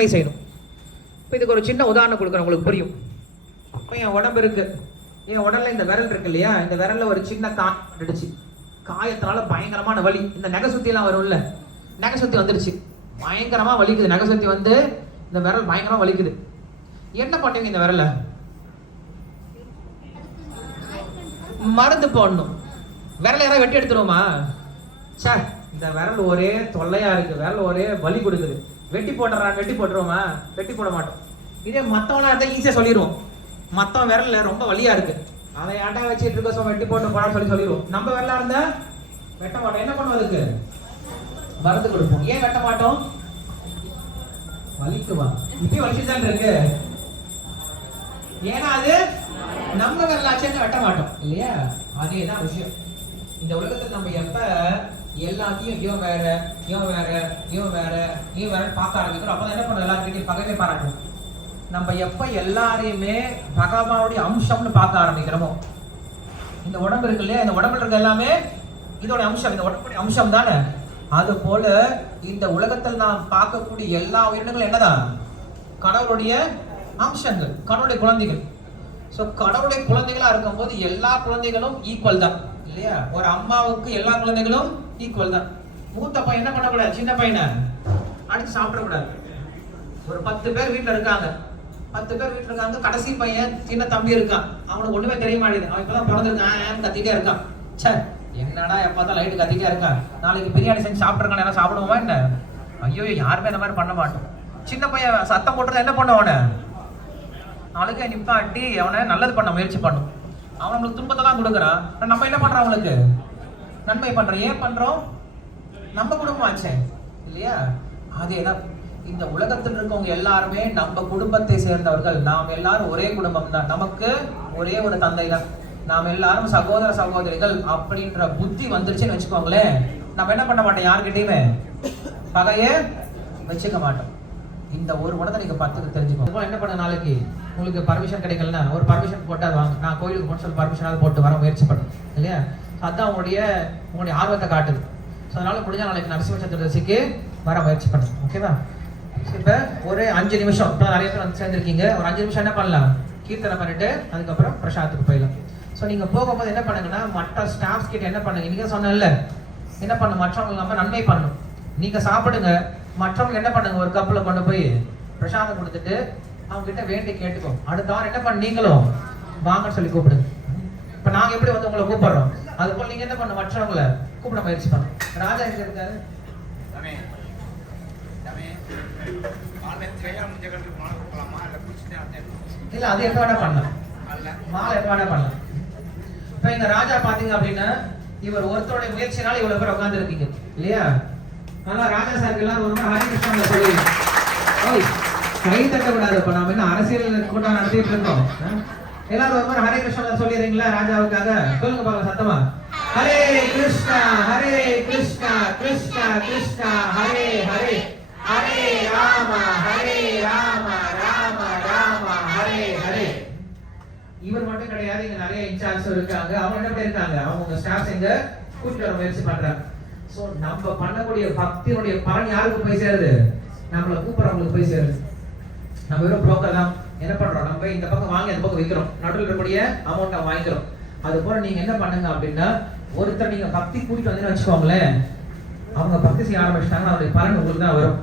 Apply செய்யணும். இப்போ இதுக்கு ஒரு சின்ன உதாரணம் கொடுக்குறேன், உங்களுக்கு புரியும். இப்போ என் உடம்பு இருக்கு, என் உடல்ல இந்த விரல் இருக்கு இல்லையா, இந்த விரல்ல ஒரு சின்ன காயடிச்சு, காயத்தினால பயங்கரமான வலி. இந்த நகை சுத்தியெல்லாம் வரும்ல, நகை சுத்தி வந்துடுச்சு, பயங்கரமா வலிக்குது. நகை சுத்தி வந்து இந்த விரல் பயங்கரமா வலிக்குது. என்ன பண்ணுவீங்க? இந்த விரல மருந்து போடணும். விரல யாராவது வெட்டி எடுத்துருவோமா? சார் இந்த விரல் ஒரே தொல்லையா இருக்கு, விரல் ஒரே வலி கொடுக்குது, வெட்டி போடுறான், வெட்டி போட்டுருவோமா? வெட்டி போட மாட்டோம். இதே மற்றவனா இருந்தால் ஈஸியாக சொல்லிடுவோம், மற்றவன் விரல்ல ரொம்ப வலியா இருக்கு, அதை ஏன்டா வச்சுட்டு இருக்க, வெட்டி போட்டு போடான்னு சொல்லிடுவோம். நம்ம விரலா இருந்தா வெட்ட மாட்டோம். என்ன பண்ணுவோம்? அதுக்கு மருந்து கொடுப்போம். ஏன் வெட்ட மாட்டோம்? வலிக்குமா? இப்பயும் வலிச்சுட்டு தான் இருக்கு. ஏன்னா அது நம்ம விரலாச்சுன்னு வெட்ட மாட்டோம் இல்லையா? அதேதான் விஷயம். இந்த உலகத்துல நம்ம எப்ப எல்லாத்தையும் இவன் வேற இவன் வேற இவன் வேற இவன் வேற பார்க்க ஆரம்பிக்கிறோம், அப்ப என்ன பண்ணுவோம்? எல்லாருக்கிட்டையும் பகவே பாராட்டணும். நம்ம எப்ப எல்லாரையுமே பகவானுடைய அம்சம்னு பார்க்க ஆரம்பிக்கிறோமோ, இந்த உடம்பு இருக்கு இல்லையா, இந்த உடம்புல இருக்க எல்லாமே இதோட அம்சம், இந்த உடம்புடைய அம்சம் தானே. அது போல இந்த உலகத்தில் நாம் பார்க்கக்கூடிய எல்லா உயிரினங்களும் என்னதான்? கடவுளுடைய அம்சங்கள், கடவுளுடைய குழந்தைகள். ஸோ கடவுளுடைய குழந்தைகளா இருக்கும்போது எல்லா குழந்தைகளும் ஈக்குவல் தான் இல்லையா? ஒரு அம்மாவுக்கு எல்லா குழந்தைகளும் ஈக்குவல் தான். மூத்த பையன் என்ன பண்ணக்கூடாது? சின்ன பையனை அடிச்சு சாப்பிடக்கூடாது. ஒரு 10 பேர் வீட்டில் இருக்காங்க, 10 பேர் வீட்டில் இருக்காங்க, கடைசி பையன் சின்ன தம்பி இருக்கான், அவனுக்கு ஒண்ணுமே தெரிய மாட்டேங்குது, அவன் இப்பதான் பிறந்திருக்கான், கத்திட்டே இருக்கான். சார் என்னடா எப்பதான் லைட்டு கத்திட்டே இருக்கான், நாளைக்கு பிரியாணி செஞ்சு சாப்பிட்ருக்கான், என்ன சாப்பிடுவோமா என்ன? ஐயோ யாருமே இந்த மாதிரி பண்ண மாட்டோம். சின்ன பையன் சத்தம் போட்டுறத என்ன பண்ண, அவனை நாளைக்கு நிப்பாட்டி அவனை நல்லது பண்ண முயற்சி பண்ணும். அவன் நம்மளுக்கு துன்பத்தை தான் கொடுக்குறான், நம்ம என்ன பண்றோம்? அவனுக்கு நன்மை பண்றோம். ஏன் பண்றோம்? நம்ம குடும்பம் ஆச்சே இல்லையா? அதேதான் இந்த உலகத்தில் இருக்கவங்க எல்லாருமே நம்ம குடும்பத்தை சேர்ந்தவர்கள். நாம் எல்லாரும் ஒரே குடும்பம் தான், நமக்கு ஒரே ஒரு தந்தை தான், நாம் எல்லாரும் சகோதர சகோதரிகள் அப்படின்ற புத்தி வந்துருச்சுன்னு வச்சுக்கோங்களேன். நம்ம என்ன பண்ண மாட்டோம்? யாருக்கிட்டையுமே பகையே வச்சுக்க மாட்டோம். இந்த ஒரு உடனே நீங்க பார்த்து தெரிஞ்சுக்கோங்க. என்ன பண்ண, நாளைக்கு உங்களுக்கு பர்மிஷன் கிடைக்கலன்னா ஒரு பர்மிஷன் போட்டால் வாங்க, நான் கோயிலுக்கு போன சொல்லி பர்மிஷனாவது போட்டு வர முயற்சி பண்ணும் இல்லையா? அதுதான் உங்களுடைய ஆர்வத்தை காட்டுது. ஸோ அதனால முடிஞ்ச நாளைக்கு நரசிம்ம சதுர்தசிக்கு வர முயற்சி பண்ணுங்க. ஓகேவா? இப்போ ஒரு 5 நிமிஷம், இப்போ நிறைய பேர் வந்து சேர்ந்துருக்கீங்க, ஒரு 5 நிமிஷம் என்ன பண்ணலாம்? கீர்த்தனை பண்ணிட்டு அதுக்கப்புறம் பிரசாதத்துக்கு போயிடலாம். ஸோ நீங்க போகும்போது என்ன பண்ணுங்கன்னா, மற்ற ஸ்டாஃப்ஸ் கிட்ட என்ன பண்ணுங்க, நீங்க சொன்னல என்ன பண்ண, மற்றவங்களுக்கு நம்ம நன்மை பண்ணணும். நீங்க சாப்பிடுங்க, மற்றவங்க என்ன பண்ணுங்க, ஒரு கப்பில் கொண்டு போய் பிரசாதம் கொடுத்துட்டு அவங்க கிட்ட வேண்டி கேட்டுக்கோ. அடுத்த வாரம் என்ன பண்ண, நீங்களும் வாங்கன்னு சொல்லி கூப்பிடுங்க. இப்ப நாங்க எப்படி வந்து உங்களை கூப்பிடுறோம், அது போல நீங்க என்ன பண்ண, மற்றவங்களை கூப்பிட முயற்சி பண்ணும். ராஜா எங்க இருக்காரு? இல்ல அது எப்ப வேணா பண்ணலாம், மாலை எப்ப வேணா பண்ணலாம். இப்ப இந்த ராஜா பாத்தீங்க அப்படின்னா, இவர் ஒருத்தருடைய முயற்சினால இவ்வளவு பேர் உட்கார்ந்து இருக்கீங்க இல்லையா? ஆனா ராஜா சாருக்கு எல்லாரும் ஒரு ஹரி கிருஷ்ணா சொல்லுவீங்க. கை தட்டக்கூடாது. இப்ப நாம என்ன அரசியல் கூட்டம் நடத்திட்டு இருக்கோம்? எல்லாரும் ஒரு மாதிரி ஹரே கிருஷ்ணா சொல்லிடுறீங்களா ராஜாவுக்காக? சொல்லுங்க பாருங்க சத்தமா. ஹரே கிருஷ்ணா ஹரே கிருஷ்ணா கிருஷ்ணா கிருஷ்ணா ஹரே ஹரே, ஹரே ராம ராம ராம ஹரே ஹரே. இவர் மட்டும் கிடையாது, இங்க நிறைய இன்சார்ஜ் இருக்காங்க. அவங்க என்ன இருக்காங்க, அவங்க ஸ்டாஃப்ஸ் இங்க கூட்டிட்டு வர முயற்சி பண்றாங்க. சோ நம்ம பண்ணக்கூடிய பக்தியினுடைய பலன் யாருக்கு போய் சேருது? நம்மளை கூப்பிடுறவங்களுக்கு போய் சேருது. நம்ம வெறும் புரோக்கர் தான். என்ன பண்றோம், நம்ம இந்த பக்கம் வாங்கி அந்த பக்கம் விற்கிறோம், நடுவில் இருக்கக்கூடிய அமௌண்ட்டை வாங்கிக்கிறோம். அது போல நீங்க என்ன பண்ணுங்க அப்படின்னா, ஒருத்தர் நீங்க பக்தி கூட்டிட்டு வந்து வச்சுக்கோங்களேன், அவங்க பக்தி செய்ய ஆரம்பிச்சிட்டாங்கன்னா அவருடைய பலன் உங்களுக்கு தான் வரும்.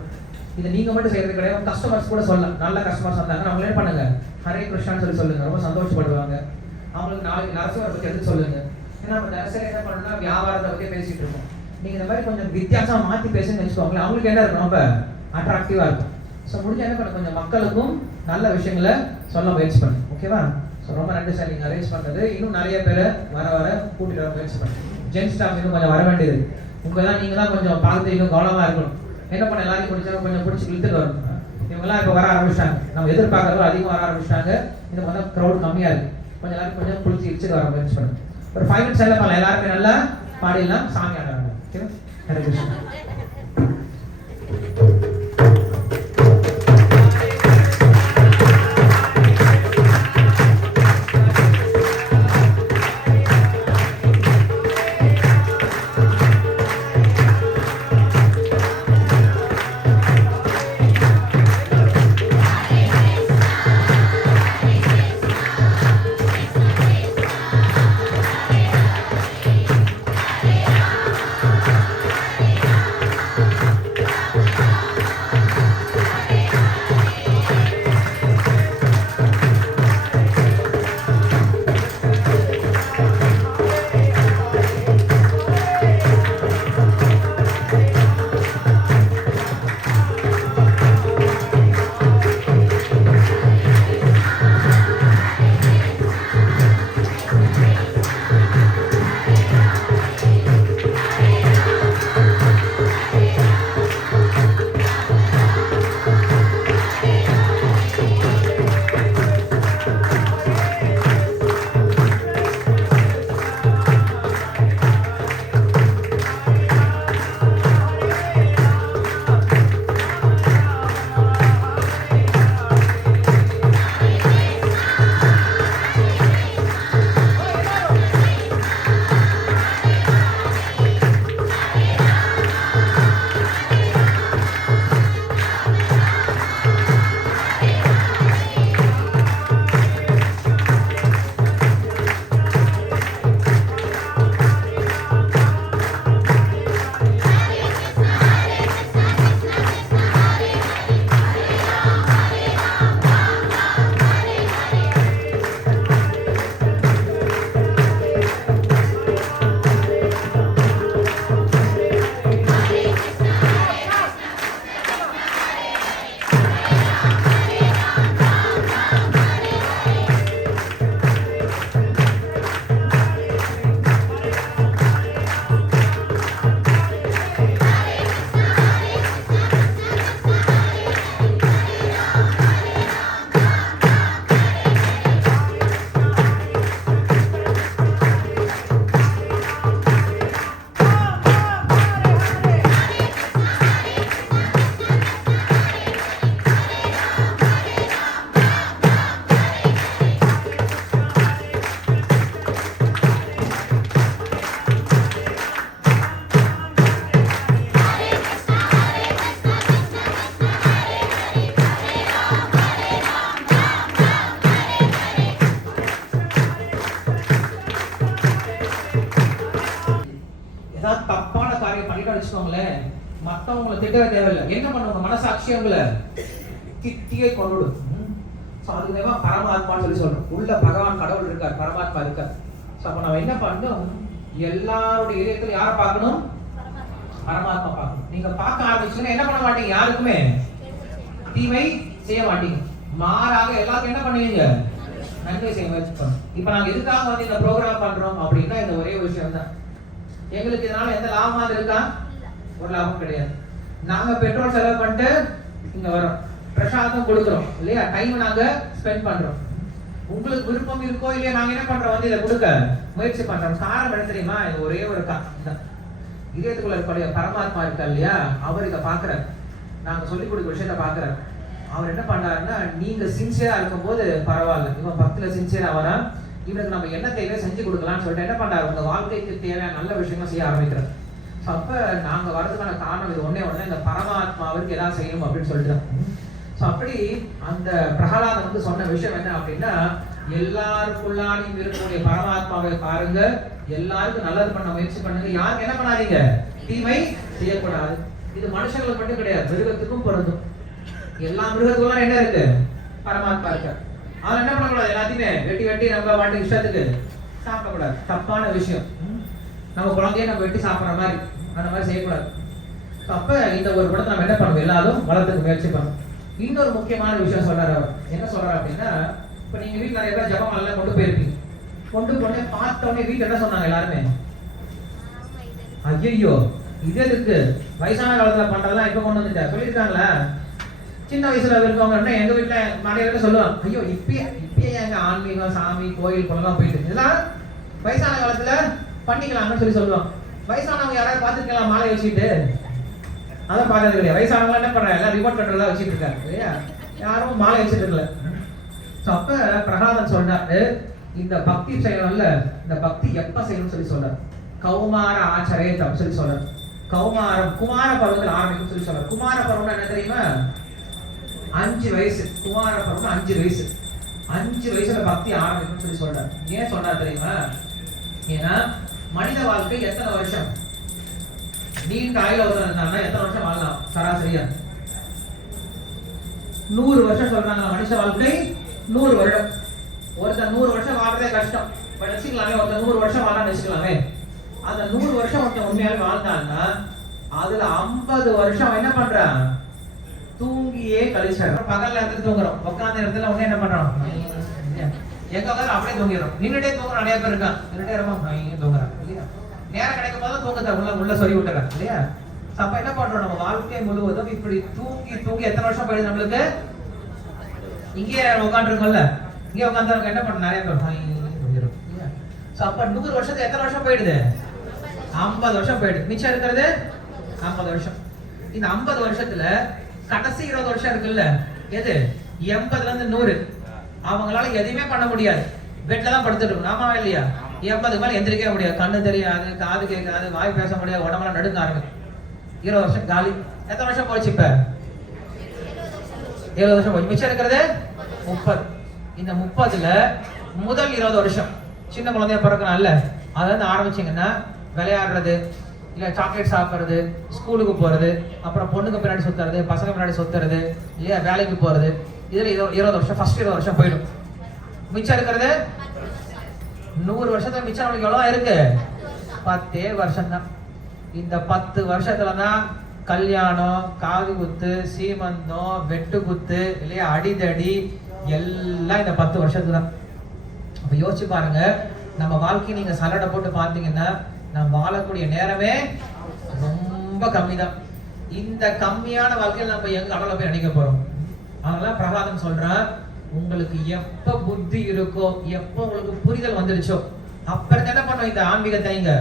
இதை நீங்க மட்டும் செய்யறது கிடையாது, கஸ்டமர்ஸ் கூட சொல்லலாம். நல்ல கஸ்டமர்ஸ் வந்தாங்க, அவங்க என்ன பண்ணுங்க, ஹரே கிருஷ்ணான்னு சொல்லி சொல்லுங்க, ரொம்ப சந்தோஷப்படுவாங்க. அவங்களுக்கு நாளைக்கு நரசிம்மரை பத்தி எடுத்து சொல்லுங்க. ஏன்னா நம்ம நரசிம்மர் என்ன பண்ணணும்னா வியாபாரத்தை பத்தி பேசிட்டு இருக்கோம். நீங்க இந்த மாதிரி கொஞ்சம் வித்தியாசமா மாத்தி பேசுன்னு வச்சுக்கோங்களேன், அவங்களுக்கு என்ன இருக்கும், ரொம்ப அட்ராக்டிவா இருக்கும். ஸோ முடிஞ்ச என்ன பண்ண, கொஞ்சம் மக்களுக்கும் நல்ல விஷயங்களை சொல்ல முயற்சி பண்ணுங்க. ஓகேவா? ஸோ ரொம்ப நன்றி சார், நீங்கள் அரேஞ்ச் பண்ணுறது. இன்னும் நிறைய பேரை வர கூட்டிட்டு வர முயற்சி பண்ணுங்க. ஜென்ஸ் ஸ்டாஃப் இன்னும் கொஞ்சம் வர வேண்டியது. நீங்கள் தான் கொஞ்சம் பார்த்து இன்னும் கவனமாக இருக்கணும். என்ன பண்ண, எல்லாரையும் பிடிச்சாலும் கொஞ்சம் பிடிச்சி இழுத்துட்டு வரணும். இவங்கெல்லாம் இப்போ வர ஆரம்பிச்சிட்டாங்க, நம்ம எதிர்பார்க்கறதோ அதிகமாக வர ஆரம்பிச்சிட்டாங்க. இன்னும் கொஞ்சம் க்ரௌட் கம்மியாக இருக்குது, கொஞ்சம் எல்லாரும் கொஞ்சம் பிடிச்சி இழுத்துட்டு வர முயற்சி பண்ணுங்க. ஒரு 5 minutes எல்லாம் பண்ணலாம், எல்லாருமே நல்லா பாடிடலாம், சாமி ஆடுறாங்க. ஓகேவா? ஹரே கிருஷ்ணா. பண்ணிட்டோம்னு வச்சுக்கோங்களேன், மத்தவங்களை திட்டவே தேவையில்லை. என்ன பண்ணுவாங்க, மனசாட்சி அவங்கள திட்டியே கொண்டுடும். ஸோ அதுக்கு பரமாத்மான்னு சொல்லி சொல்றோம். உள்ள பகவான் கடவுள் இருக்கார், பரமாத்மா இருக்கார். ஸோ அப்போ நம்ம என்ன பண்ணணும், எல்லாருடைய இதயத்துல யாரை பார்க்கணும், பரமாத்மா பார்க்கணும். நீங்க பார்க்க ஆரம்பிச்சுன்னா என்ன பண்ண மாட்டீங்க, யாருக்குமே தீமை செய்ய மாட்டீங்க. மாறாக எல்லாருக்கும் என்ன பண்ணுவீங்க, நன்மை செய்ய முயற்சி பண்ணும். இப்ப நாங்க எதுக்காக வந்து இந்த ப்ரோக்ராம் பண்றோம் அப்படின்னா இந்த ஒரே விஷயம் தான். எங்களுக்கு இதனால எந்த லாபமாக இருக்கா, ஒரு லாபம் கிடையாது. நாங்க பெட்ரோல் செலவு பண்ணிட்டு இங்க வரோம், பிரசாதம் கொடுக்குறோம் இல்லையா, டைம் நாங்க ஸ்பெண்ட் பண்றோம். உங்களுக்கு விருப்பம் இருக்கோ இல்லையா, நாங்க என்ன பண்றோம், வந்து இதை கொடுக்க முயற்சி பண்றோம். காரணம் என்ன தெரியுமா, இது ஒரே ஒரு இதயத்துக்குள்ள இருக்கக்கூடிய பரமாத்மா இருக்கா இல்லையா, அவர் இதை பாக்குறாரு, நாங்க சொல்லிக் கொடுக்குற விஷயத்த பாக்குறாரு. அவர் என்ன பண்ணாருன்னா, நீங்க சின்சியரா இருக்கும் போது பரவாயில்ல, இவன் பக்தியில சின்சியரா வரா, இவனுக்கு நம்ம என்ன தேவையோ செஞ்சு கொடுக்கலாம்னு சொல்லிட்டு என்ன பண்றாரு, உங்க வாழ்க்கைக்கு தேவையான நல்ல விஷயமா செய்ய ஆரம்பிக்கிறார். அப்ப நாங்க வர்றதுக்கான காரணம் இது ஒன்னே ஒண்ணு, இந்த பரமாத்மாவுக்கு ஏதாவது செய்யணும் அப்படின்னு சொல்லிட்டு தான். ஸோ அப்படி அந்த பிரகலாதன் வந்து சொன்ன விஷயம் என்ன அப்படின்னா, எல்லாருக்குள்ளாரையும் இருக்கக்கூடிய பரமாத்மாவை பாருங்க, எல்லாருக்கும் நல்லது பண்ண முயற்சி பண்ணுங்க, யாருக்கு என்ன பண்ணாதீங்க, தீமை செய்யக்கூடாது. இது மனுஷங்களுக்கு மட்டும் கிடையாது, மிருகத்துக்கும் பொருந்தும். எல்லா மிருகத்துக்கும் என்ன இருக்கு, பரமாத்மா இருக்கு. அதனால என்ன பண்ணக்கூடாது, எல்லாத்தையுமே வெட்டி வெட்டி நம்ம வாட்டி இஷ்டத்துக்கு சாப்பிடக்கூடாது, தப்பான விஷயம். நம்ம குழந்தைய நம்ம வெட்டி சாப்பிட்ற மாதிரி அந்த மாதிரி செய்யக்கூடாது. அப்ப இந்த ஒரு படத்தை நம்ம என்ன பண்ணணும், எல்லாரும் வளர்த்துக்கு முயற்சி பண்ணணும். இன்னொரு முக்கியமான விஷயம் சொல்றாரு அவர், என்ன சொல்றாரு அப்படின்னா, இப்ப நீங்க வீட்டுல நிறைய பேர் ஜபம் எல்லாம் கொண்டு போயிருப்பீங்க, கொண்டு போனே பார்த்தோன்னே வீட்டுல என்ன சொன்னாங்க எல்லாருமே, ஐயோ இது இருக்கு, வயசான காலத்துல பண்றதெல்லாம் இப்ப கொண்டு வந்துட்டேன் சொல்லியிருக்காங்களா. சின்ன வயசுல இருக்கவங்க எங்க வீட்டுல நிறைய பேர் சொல்லுவாங்க, ஐயோ இப்பயே எங்க ஆன்மீகம் சாமி கோயில் போலாம் போயிட்டு இதெல்லாம் வயசான காலத்துல பண்ணிக்கலாம்னு சொல்லி சொல்லுவாங்க. வயசானவங்க யாராவது பார்த்துருக்கலாம் மாலை வச்சுட்டு, அதான் பார்த்தது கிடையாது. வயசானவங்க என்ன பண்றாங்க, எல்லாம் ரிமோட் கண்ட்ரோல் வச்சுட்டு இருக்காங்க இல்லையா, யாரும் மாலை வச்சுட்டு இருக்கல. அப்ப பிரகலாதன் சொன்னாரு, இந்த பக்தி செய்யணும்ல, இந்த பக்தி எப்ப செய்யணும்னு சொல்லி சொல்றாரு, கௌமார ஆச்சரேத் அப்படின்னு சொல்லி சொல்றாரு. கௌமாரம் குமார பருவத்தில் ஆரம்பிக்கும் சொல்லி சொல்றாரு. குமார பருவம் என்ன தெரியுமா, 5 வயசு. குமார பருவம் 5 வயசு. 5 வயசுல பக்தி ஆரம்பிக்கும் சொல்லி சொல்றாரு. ஏன் சொன்னார் தெரியுமா, ஏன்னா மனித வாழ்க்கை எத்தனை வருஷம், நீண்ட ஆயுள் இருந்தாங்கன்னா எத்தனை வருஷம் வாழலாம் சராசரியா, 100 வருஷம் சொல்றாங்க. மனுஷ வாழ்க்கை 100 வருடம். ஒருத்தர் 100 வருஷம் வாழ்றதே கஷ்டம். பட் வச்சுக்கலாமே, ஒருத்தர் 100 வருஷம் வாழான்னு வச்சுக்கலாமே. அந்த 100 வருஷம் ஒருத்தர் உண்மையாவே வாழ்ந்தான்னா அதுல 50 வருஷம் என்ன பண்றான், தூங்கியே கழிச்சிடறோம். பகல் நேரத்துல தூங்குறோம், உட்கார்ந்த இடத்துல ஒண்ணு என்ன பண்றோம், எங்க உட்காந்து அப்படியே தூங்கிடுறோம். நின்றுட்டே தூங்குற நிறைய பேர் இருக்கான், நின்றுட்டே ரொம்ப தூங்குறான் இல்லையா, நேரம் கிடைக்கும் போது தூங்குற உள்ள சொல்லி விட்டுறான் இல்லையா. அப்ப என்ன பண்றோம், நம்ம வாழ்க்கை முழுவதும் இப்படி தூங்கி தூங்கி எத்தனை வருஷம் போயிடுது நம்மளுக்கு. இங்கே உட்காந்துருக்கோம்ல, இங்கே உட்காந்துருக்க என்ன பண்ண நிறைய பேர் தூங்கிடும் இல்லையா. அப்ப 100 வருஷத்துக்கு எத்தனை வருஷம் போயிடுது, 50 வருஷம் போயிடுது. மிச்சம் இருக்கிறது 50 வருஷம். இந்த 50 வருஷத்துல கடைசி 20 வருஷம் இருக்குல்ல, எது 80ல இருந்து 100, அவங்களால எதையுமே பண்ண முடியாது, பெட்ல தான் படுத்துட்டு இருக்கணும். ஆமா இல்லையா, 80க்கு மேல எந்திரிக்கவே முடியாது, கண்ணு தெரியாது, காது கேட்காது, வாய் பேச முடியாது, உடம்பெல்லாம் நடுங்க ஆரம்பிக்கும். 20 வருஷம் காலி. எத்தனை வருஷம் போச்சு இப்ப, 70 வருஷம் போச்சு. மிச்சம் இருக்கிறது 30. இந்த 30ல முதல் 20 வருஷம் சின்ன குழந்தைய பிறக்கணும்ல, அதுல இருந்து ஆரம்பிச்சீங்கன்னா விளையாடுறது, இல்ல சாக்லேட் சாப்பிடுறது, ஸ்கூலுக்கு போறது, அப்புறம் பொண்ணுக்கு பின்னாடி சுத்துறது, பசங்க பின்னாடி சுத்துறது இல்லையா, வேலைக்கு போறது, இதுல 20 வருஷம் ஃபர்ஸ்ட் 20 வருஷம் போயிடும். மிச்சம் இருக்கிறது 100 வருஷத்துல மிச்சம் நம்மளுக்கு எவ்வளவு இருக்கு, 10 வருஷம் தான். இந்த 10 வருஷத்துலதான் கல்யாணம், காது குத்து, சீமந்தம், வெட்டு குத்து இல்லையா, அடிதடி எல்லாம் இந்த 10 வருஷத்துல தான். அப்ப யோசிச்சு பாருங்க, நம்ம வாழ்க்கை நீங்க சலடை போட்டு பார்த்தீங்கன்னா நம்ம வாழக்கூடிய நேரமே ரொம்ப கம்மி தான். இந்த கம்மியான வாழ்க்கையில் நம்ம எங்க கடவுளை போய் நினைக்க போறோம். அதனால பிரகலாதன் சொல்றான், உங்களுக்கு எப்ப புத்தி இருக்கோ, எப்ப உங்களுக்கு புரிதல் வந்துருச்சோ, அப்புறம் என்ன பண்ணும், இந்த ஆன்மீகத்தை நீங்க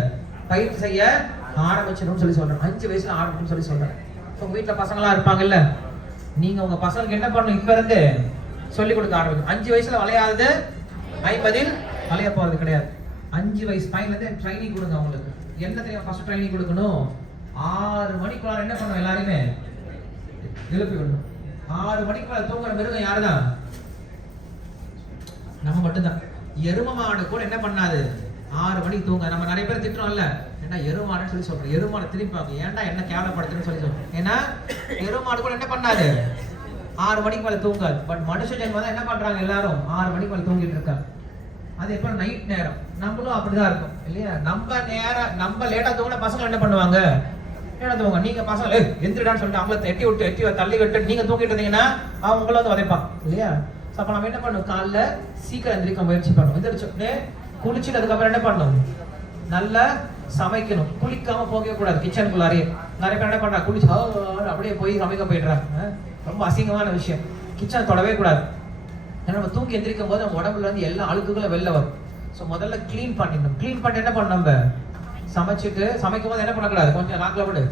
பயிற்சி செய்ய ஆரம்பிச்சிடும் சொல்லி சொல்றேன். 5 வயசுல ஆரம்பிக்கும் சொல்லி சொல்றேன். உங்க வீட்டுல பசங்களா இருப்பாங்கல்ல, நீங்க உங்க பசங்களுக்கு என்ன பண்ணணும், இப்ப இருந்து சொல்லி கொடுக்க ஆரம்பிக்கும். 5 வயசுல விளையாதது 50 விளைய போறது கிடையாது. 5 வயசு பையன்ல இருந்து ட்ரைனிங் கொடுங்க. அவங்களுக்கு என்ன தெரியும், ஃபர்ஸ்ட் ட்ரைனிங் கொடுக்கணும். 6 மணிக்குள்ள என்ன பண்ணணும், எல்லாருமே எழுப்பி விடணும். 6 மணிக்குள்ள தூங்குற மிருகம் யாருதான், நம்ம மட்டும்தான். எரும மாடு கூட என்ன பண்ணாது, 6 மணிக்கு தூங்க. நம்ம நிறைய பேர் திட்டுறோம்ல, ஏன்னா எருமாடுன்னு சொல்லி சொல்றோம். எருமாடை திரும்பிப்பாங்க, ஏன்டா என்ன கேவலப்படுத்துன்னு சொல்லி சொல்றோம். ஏன்னா எருமாடு கூட என்ன பண்ணாது, 6 மணிக்கு மேல தூங்காது. பட் மனுஷ ஜென்மம் தான் என்ன பண்றாங்க, எல்லாரும் 6 மணிக்கு மேல தூங்கிட்டு இருக்காங்க. அது எப்ப நைட் நேரம். நம்மளும் அப்படிதான் இருக்கும் இல்லையா? நம்ம லேட்டா தூங்கினா பசங்க என்ன பண்ணுவாங்க, லேட்டா தூங்க. நீங்க பசங்க எந்திரிடான்னு சொல்லிட்டு அவங்கள எட்டி தள்ளி விட்டு நீங்க தூங்கிட்டு இருந்தீங்கன்னா அவங்க உங்களை வந்து உதைப்பாங்க இல்லையா? அப்ப நம்ம என்ன பண்ணுவோம், காலைல சீக்கிரம் எந்திரிக்க முயற்சி பண்ணுவோம். எந்திரிச்சோடனே குளிச்சுட்டு அதுக்கப்புறம் என்ன பண்ணணும், நல்லா சமைக்கணும். குளிக்காம போகவே கூடாது கிச்சனுக்குள்ளாரே. நிறைய பேர் என்ன பண்றாங்க, குளிச்சு அப்படியே போய் சமைக்க போயிடுறாங்க. ரொம்ப அசிங்கமான விஷயம். கிச்சனை தொடவே கூடாது. ஏன்னா நம்ம தூங்கி எந்திரிக்கும் போது நம்ம உடம்புல வந்து எல்லா அழுக்குகளும் வெளில வரும். ஸோ முதல்ல கிளீன் பண்ணிடணும். கிளீன் பண்ணி என்ன பண்ணணும், நம்ம சமைச்சிட்டு சமைக்கும் போது என்ன பண்ணக்கூடாது, கொஞ்சம் நாக்கில் போட்டு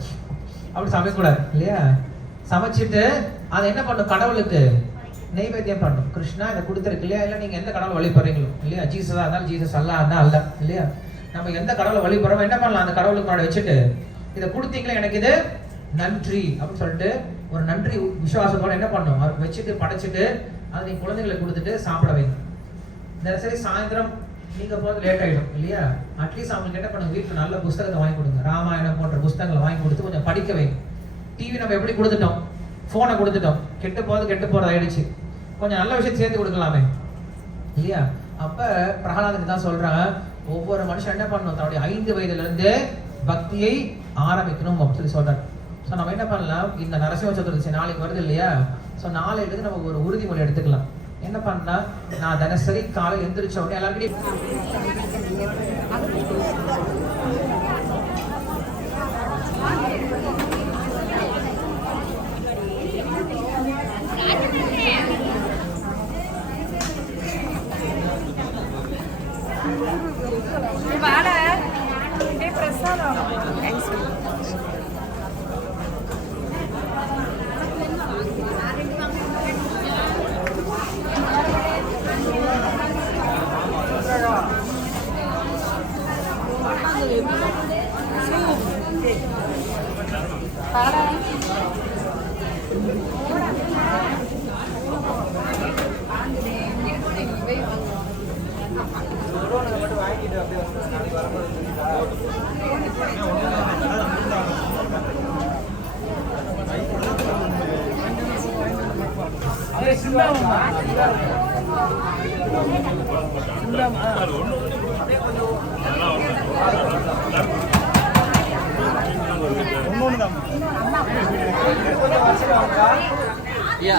அப்படி சமைக்கக்கூடாது இல்லையா? சமைச்சிட்டு அதை என்ன பண்ணும், கடவுளுக்கு நெய்வேத்தியம் பண்ணணும். கிருஷ்ணா இதை கொடுத்துருக்கு இல்லையா? இல்லை நீங்கள் எந்த கடவுளை வழிபடுறீங்களோ இல்லையா, ஜீசஸாக இருந்தாலும் ஜீசஸ், அல்லா இருந்தால் அல்ல இல்லையா? நம்ம எந்த கடவுளை வழிபடுறோம் என்ன பண்ணலாம், அந்த கடவுளுக்கு முன்னாடி வச்சுட்டு இதை கொடுத்தீங்களே எனக்கு இது நன்றி அப்படின்னு சொல்லிட்டு ஒரு நன்றி விசுவாசத்தோட என்ன பண்ணணும், அவருக்கு வச்சுட்டு படைச்சிட்டு அதை நீ குழந்தைகளை கொடுத்துட்டு சாப்பிட வைங்க. சரி சாயந்தரம் நீங்க போது லேட் ஆகிடும் இல்லையா? அட்லீஸ்ட் அவங்களுக்கு என்ன பண்ணுங்க, வீட்டில் நல்ல புஸ்தகத்தை வாங்கி கொடுங்க. ராமாயணம் போன்ற புஸ்தகங்களை வாங்கி கொடுத்து கொஞ்சம் படிக்க வைங்க. டிவி நம்ம எப்படி கொடுத்துட்டோம், ஃபோனை கொடுத்துட்டோம், கெட்டு போறது ஆயிடுச்சு. கொஞ்சம் நல்ல விஷயம் சேர்த்து கொடுக்கலாமே இல்லையா? அப்ப பிரகலாதனுக்கு தான் சொல்றான், ஒவ்வொரு மனுஷன் என்ன பண்ணணும், தன்னுடைய 5 வயதுல இருந்து பக்தியை ஆரம்பிக்கணும் அப்படின்னு சொல்லி சொல்றாரு. ஸோ நம்ம என்ன பண்ணலாம், இந்த நரசிம்ம சதுர்தசி நாளைக்கு வருது இல்லையா? ஸோ நாளையிலிருந்து நம்ம ஒரு உறுதிமொழி எடுத்துக்கலாம். என்ன பண்ணா, நான் தினசரி காலையில் எந்திரிச்ச உடனே எல்லாருக்கிட்டையும் Iya. Iya.